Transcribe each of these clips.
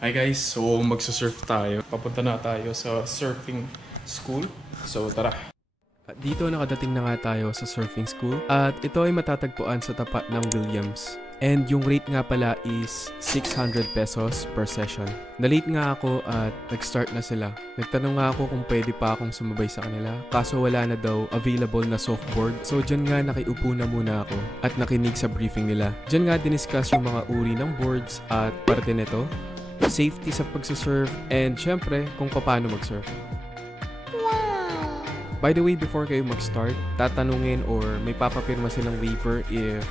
Hi guys, so magsa-surf tayo. Papunta na tayo sa surfing school. So tara. Dito nakadating na nga tayo sa surfing school at ito ay matatagpuan sa tapat ng Williams. And yung rate nga pala is 600 pesos per session. Na-late nga ako at nag-start na sila. Nagtanong nga ako kung pwede pa akong sumabay sa kanila. Kaso wala na daw available na softboard. So dyan nga nakiupo na muna ako at nakinig sa briefing nila. Dyan nga diniscuss yung mga uri ng boards at parte nito, safety sa pagsasurf, and syempre kung paano mag-surf. By the way, before kayo mag-start, tatanungin or may papapirma silang waiver if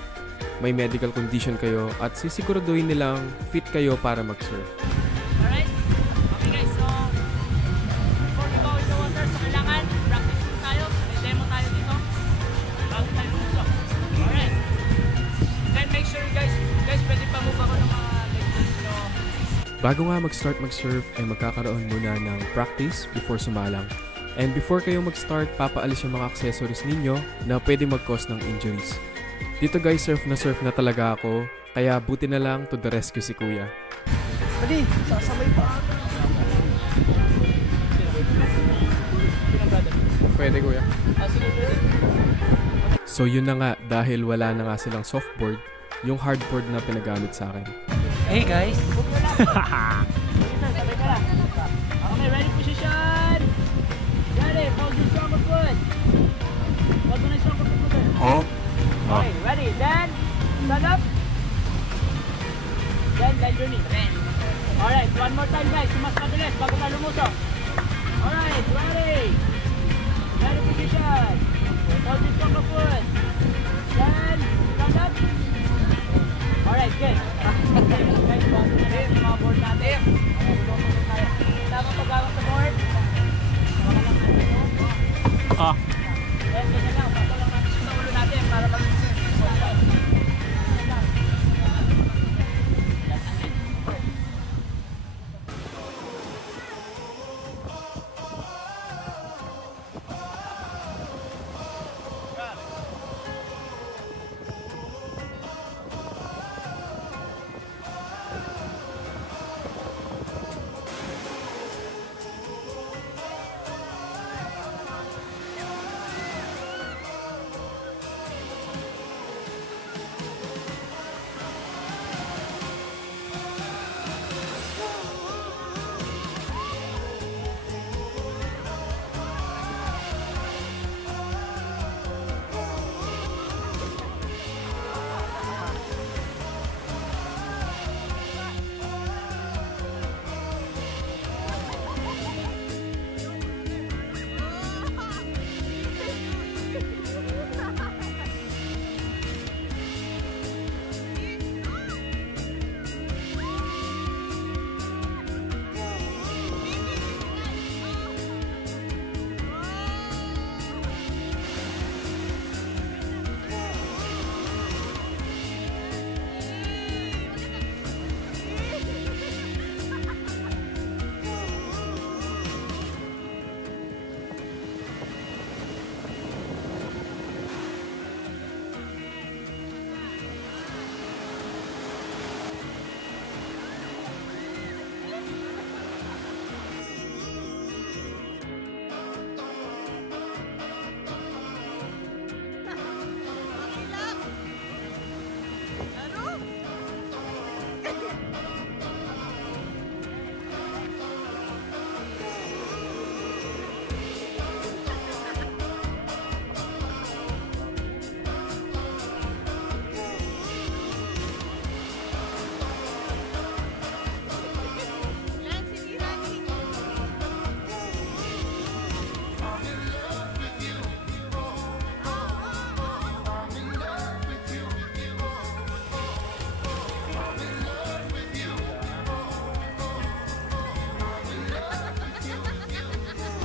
may medical condition kayo at sisiguraduhin nilang fit kayo para mag-surf. Alright? Okay guys, so before we go in the water, so kailangan practice tayo. May demo tayo dito bago tayo pumusok. Alright? Then make sure guys pwede pa move ako ng mga lectures nyo. Bago nga mag-start mag-surf ay magkakaroon muna ng practice before sumalang. And before kayo mag-start, papaalis yung mga accessories ninyo na pwede mag-cause ng injuries. Dito guys, surf na talaga ako, kaya buti na lang to the rescue si Kuya. Pwede, sasabay pa. Pwede Kuya. So yun na nga, dahil wala na nga silang softboard, yung hardboard na pinagamit sa akin. Hey guys! Okay, ready position! Ready, hold your stronger foot! Hold your stronger foot. Huh? Okay, ready, then stand up. Then bend your knee. Alright, one more time guys, mas mabilis bago tayo lumusok. Alright, ready! Ready position! Hold your stronger foot. Then stand up. Alright, good. Guys, bago na rin yung mga board natin. Tama pag-awak sa board. Then, ganyan lang. Bago lang natin sa ulo natin para mag-isip.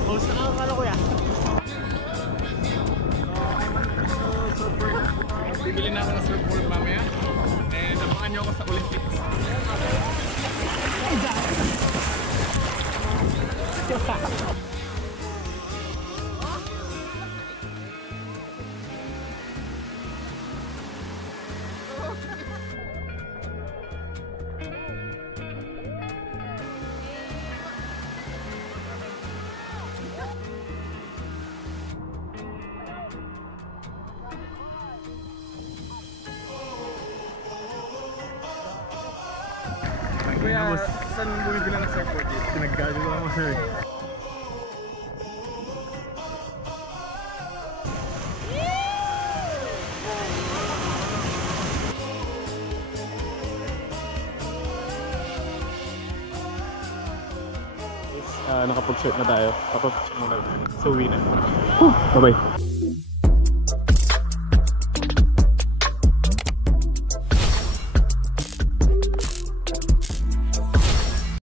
Host na ang ano kuya? Bibili na ako ng surfboard mamaya. And abangan nyo ako sa Olympic Kuya, saan bumibili ng surfboard dito? Pinagkagalo ako, sir. Nakapag-surf na tayo. Tapos muna. So, uwi na. Bye-bye.